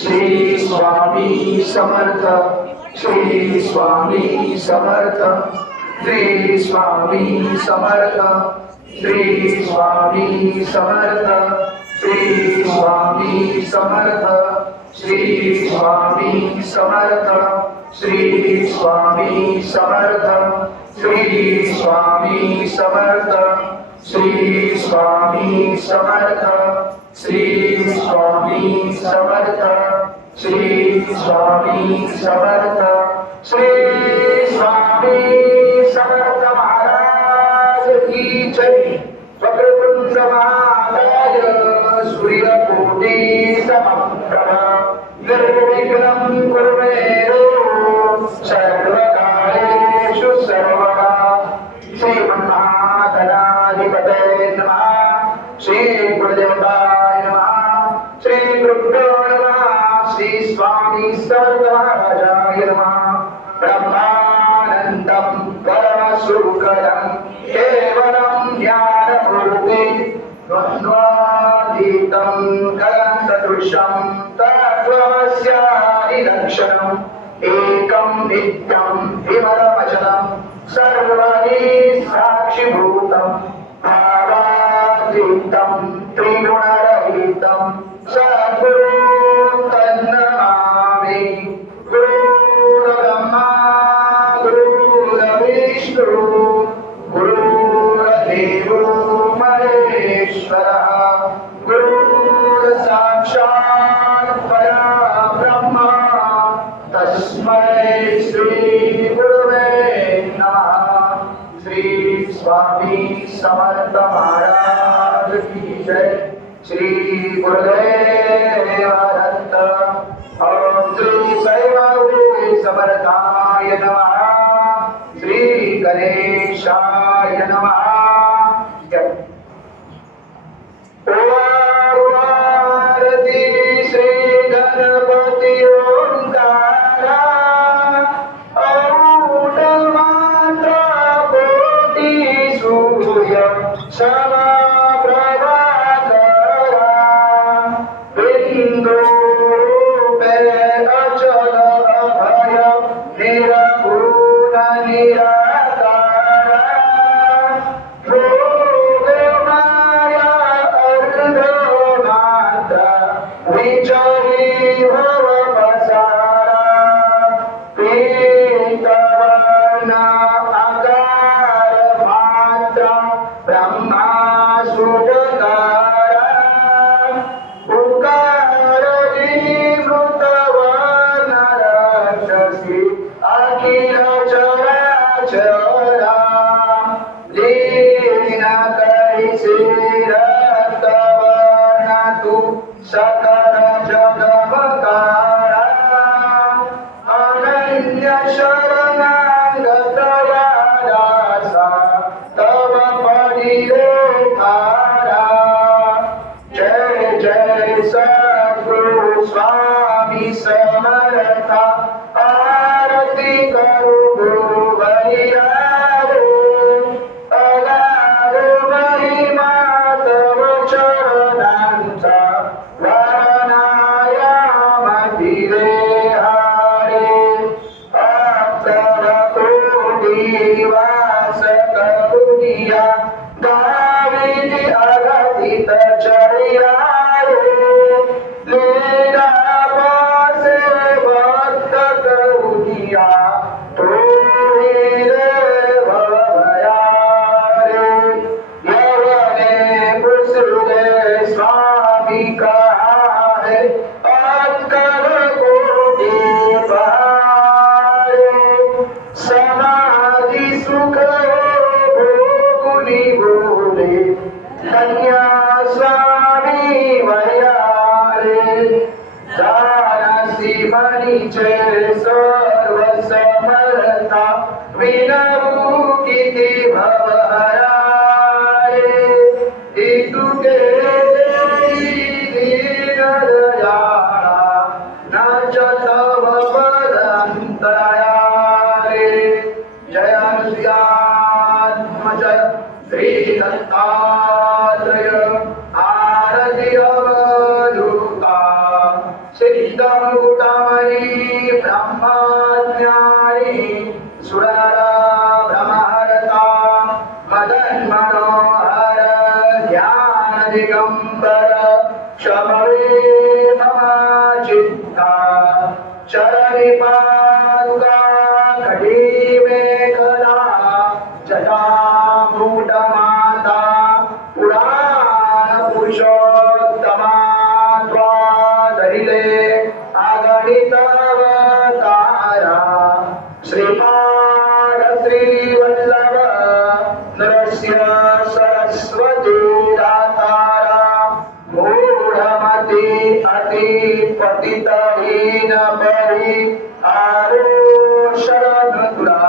श्री स्वामी समर्थ, श्री स्वामी समर्थ, श्री स्वामी समर्थ, श्री स्वामी समर्थ, श्री स्वामी समर्थ, श्री स्वामी समर्थ, श्री स्वामी समर्थ, श्री स्वामी समर्थ, श्री स्वामी समर्थ, श्री स्वामी समर्थ, श्री स्वामी समर्थ, श्री स्वामी समर्थ महाराज की जय। वक्रतुंड महाकाय सूर्यकोटि समप्रभा निर्विघ्नं कुरु मे देव सर्वकार्येषु सर्वदा। श्रीमन्महागणाधिपतये नमः, श्री गुरुदेवताय नमः, श्री गुरुभ्यो नमः, श्री स्वामी समर्थ महाराजाय नमः। ब्रह्मानन्दं परमसुखदं केवलं ज्ञानमूर्ति द्वन्द्वातीतं गगनसदृशं तत्त्वमस्यादि लक्षणम् एकं नित्यं विमलमचलं सर्वगि साक्षिभूतं भावातीतं त्रिगुणरहितं सद्गुरुं तन्नमामि। गुरुर्ब्रह्मा गुरुर्विष्णु गुरुर्देवो महेश्वरः गुरुर्साक्षात् परब्रह्म तस्मै श्री गुरुवे नमः। श्री स्वामी समर्थ महाराज की जय। श्री गुरुदेव दत्त। ओम श्री साईबाबा समर्थाय नमः, श्री गणेशाय नमः। ओम आरती श्री गणपति ओंकारा, औट मात्र कोटि सूर्य समप्रभा करा, बिंदु रूपे अचल अभय निरगुण निराकार, योगमाया अर्धमात्र विचरी भव पसारा, पीतवर्ण आकार मात्र ब्रह्मा सुखकारा, उकार जीवृत वर्ण राक्षसी अखिल चराचरा, लीन कैसे रक्तवर्ण तू सकल जगमकारा, अनन्य शरणागतया दासा तव परिरेखारा। जय जय सद्गुरु स्वामी समर्था, आरती करू गुरुवरियारे, अगाध महिमा तव चरणांचा वर्णायामती रे हारे, अक्षरकोटि वास करुणिया गाविनी अगतित चर्या रे, लीला पासे भक्त करुणिया तोहि रे भवया रे, यवने पुसुले स्वामी कहारे, अक्कर कोटि पारे, समाधि सुख भोगुनि बोले, धन्य स्वामी वयारे, दानसी मनीचे सर्व समर्था, विनवू किती भवहरारे, इतुके दीनदयाळा, नाच तव पदंतराया रे। जय अनुसुयात्मज श्री दत्तात्रय, आरती अवधूता श्री ीतमुकुटमणि ब्रह्मज्ञानी सुरनर ब्रह्महरता मदन्मनोहर ध्यान दिगंबर शबरी मम चित्ता चरणिपादुका घटी मेखला जटामूटमाता पुराण पुरुषोत्तमा द्वादरिले आगणित अवतारा श्रीपाद श्रीवल्लभ नरस्य सरस्वती दातारा मूढमति अति पतितहीन परि आरो शरण तुला